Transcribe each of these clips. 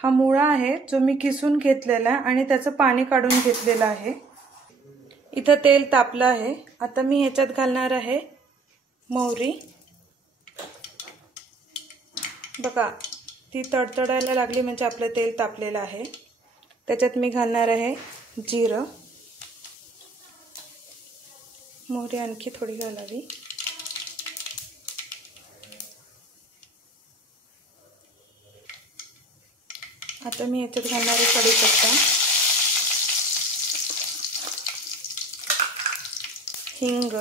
हा मुळा आहे जो मी किसून घेतलेला आहे आणि त्याचं पाणी काढून घेतलेलं आहे। इथं तेल तापलं आहे। आता मी ह्याच्यात घालणार आहे मोहरी। बघा ती तडतडायला लागली म्हणजे आपलं तेल तापलेलं आहे। त्याच्यात मी घालणार आहे जिरं। मोहरी आणखी थोडी घालावी। आता मी याच्यात घालणार आहे कढीपत्ता, हिंग,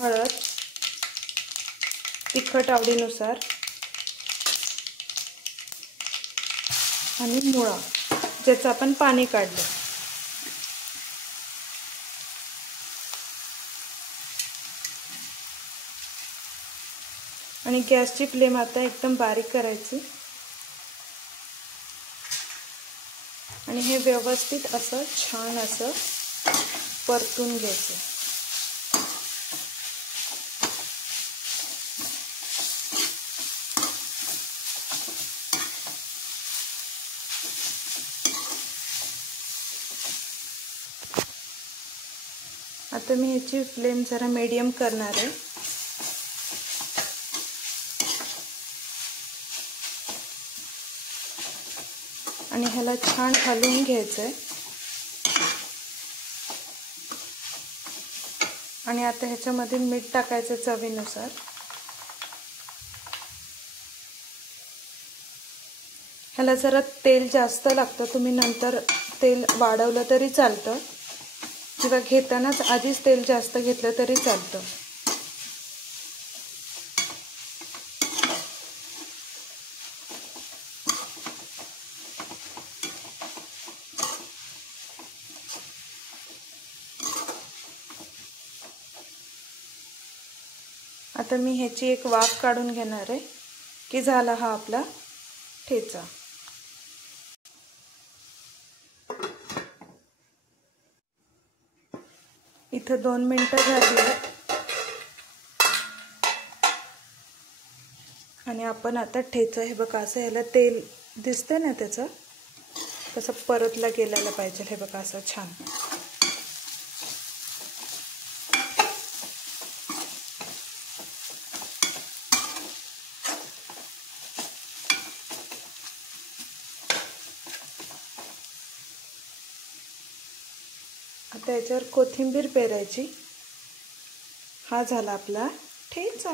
हळद, तिखट आवडीनुसार आणि मुळा ज्याचं आपण पाणी काढलं। आणि गॅसची फ्लेम आता एकदम बारीक करायची आणि हे व्यवस्थित असं छान असं परतून घ्यायचं। आता मी ह्याची फ्लेम जरा मीडियम करणार आहे आणि ह्याला छान हलवून घ्यायचंय। आणि आता ह्याच्यामध्ये मीठ टाकायचं चवीनुसार। ह्याला जरा तेल जास्त लागतं, तुम्ही नंतर तेल वाढवलं तरी चालतं किंवा घेतानाच आधीच तेल जास्त घेतलं तरी चालतं। आता मी ह्याची एक वाफ काढून घेणार आहे की झाला हा आपला ठेचा। इथं 2 मिनिटं झाली आणि आपण आता ठेचा हे बघा असं ह्याला तेल दिसतंय ना त्याचं तसं परतला गेलेला पाहिजे। हे बघा असं छान। आता याच्यावर कोथिंबीर पेरायची। हा झाला आपला ठेचा।